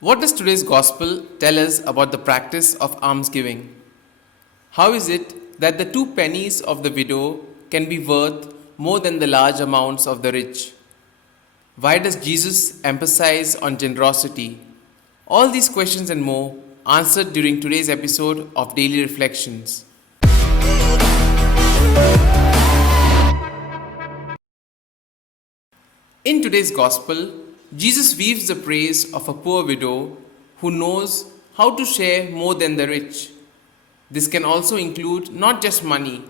What does today's gospel tell us about the practice of almsgiving? How is it that the 2 pennies of the widow can be worth more than the large amounts of the rich? Why does Jesus emphasize on generosity? All these questions and more answered during today's episode of Daily Reflections. In today's gospel, Jesus weaves the praise of a poor widow who knows how to share more than the rich. This can also include not just money,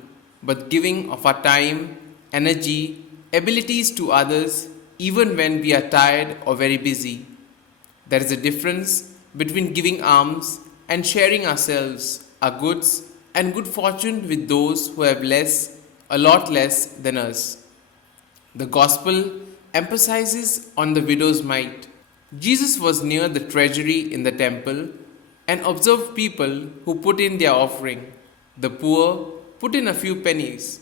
but giving of our time, energy, abilities to others, even when we are tired or very busy. There is a difference between giving alms and sharing ourselves, our goods, and good fortune with those who have less, a lot less than us. The gospel emphasizes on the widow's mite. Jesus was near the treasury in the temple and observed people who put in their offering. The poor put in a few pennies.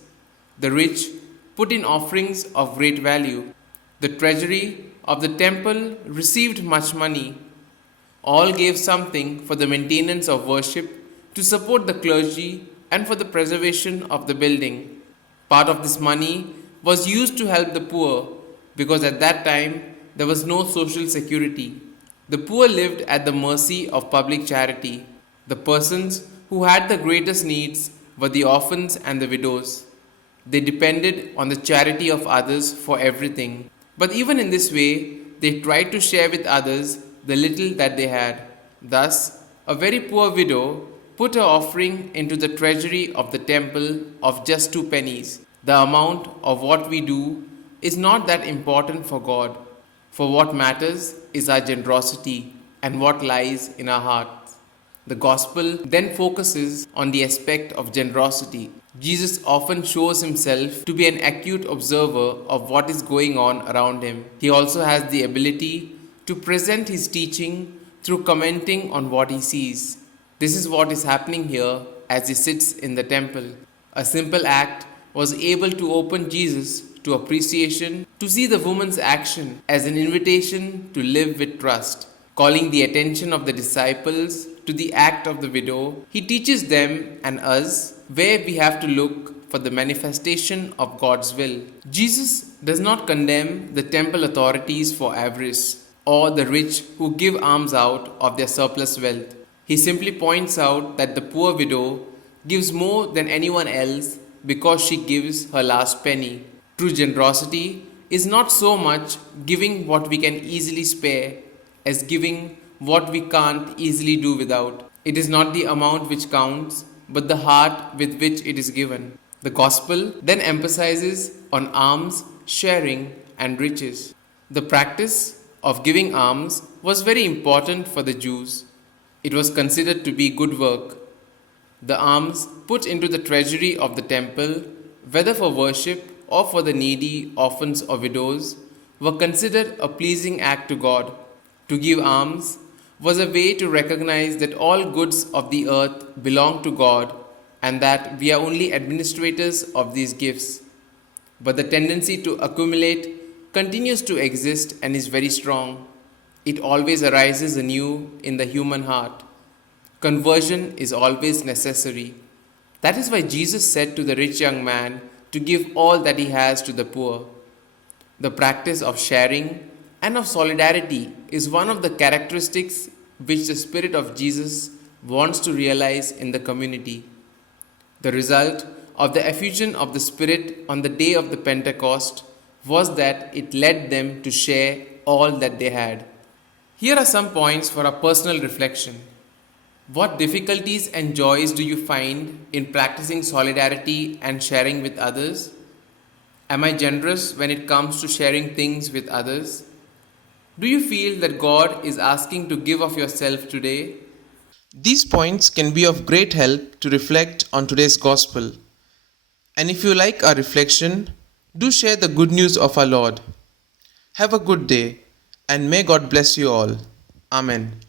The rich put in offerings of great value. The treasury of the temple received much money. All gave something for the maintenance of worship, to support the clergy, and for the preservation of the building. Part of this money was used to help the poor because at that time there was no social security. The poor lived at the mercy of public charity. The persons who had the greatest needs were the orphans and the widows. They depended on the charity of others for everything. But even in this way, they tried to share with others the little that they had. Thus, a very poor widow put her offering into the treasury of the temple of just 2 pennies. The amount of what we do is not that important for God, for what matters is our generosity and what lies in our hearts. The gospel then focuses on the aspect of generosity. Jesus often shows himself to be an acute observer of what is going on around him. He also has the ability to present his teaching through commenting on what he sees. This is what is happening here as he sits in the temple. A simple act was able to open Jesus to appreciation, to see the woman's action as an invitation to live with trust. Calling the attention of the disciples to the act of the widow, he teaches them and us where we have to look for the manifestation of God's will. Jesus does not condemn the temple authorities for avarice or the rich who give alms out of their surplus wealth. He simply points out that the poor widow gives more than anyone else because she gives her last penny. True generosity is not so much giving what we can easily spare as giving what we can't easily do without. It is not the amount which counts, but the heart with which it is given. The gospel then emphasizes on alms, sharing, and riches. The practice of giving alms was very important for the Jews. It was considered to be good work. The alms put into the treasury of the temple, whether for worship or for the needy, orphans, or widows, were considered a pleasing act to God. To give alms was a way to recognize that all goods of the earth belong to God and that we are only administrators of these gifts. But the tendency to accumulate continues to exist and is very strong. It always arises anew in the human heart. Conversion is always necessary. That is why Jesus said to the rich young man to give all that he has to the poor. The practice of sharing and of solidarity is one of the characteristics which the Spirit of Jesus wants to realize in the community. The result of the effusion of the Spirit on the day of the Pentecost was that it led them to share all that they had. Here are some points for our personal reflection. What difficulties and joys do you find in practicing solidarity and sharing with others? Am I generous when it comes to sharing things with others? Do you feel that God is asking to give of yourself today? These points can be of great help to reflect on today's gospel. And if you like our reflection, do share the good news of our Lord. Have a good day, and may God bless you all. Amen.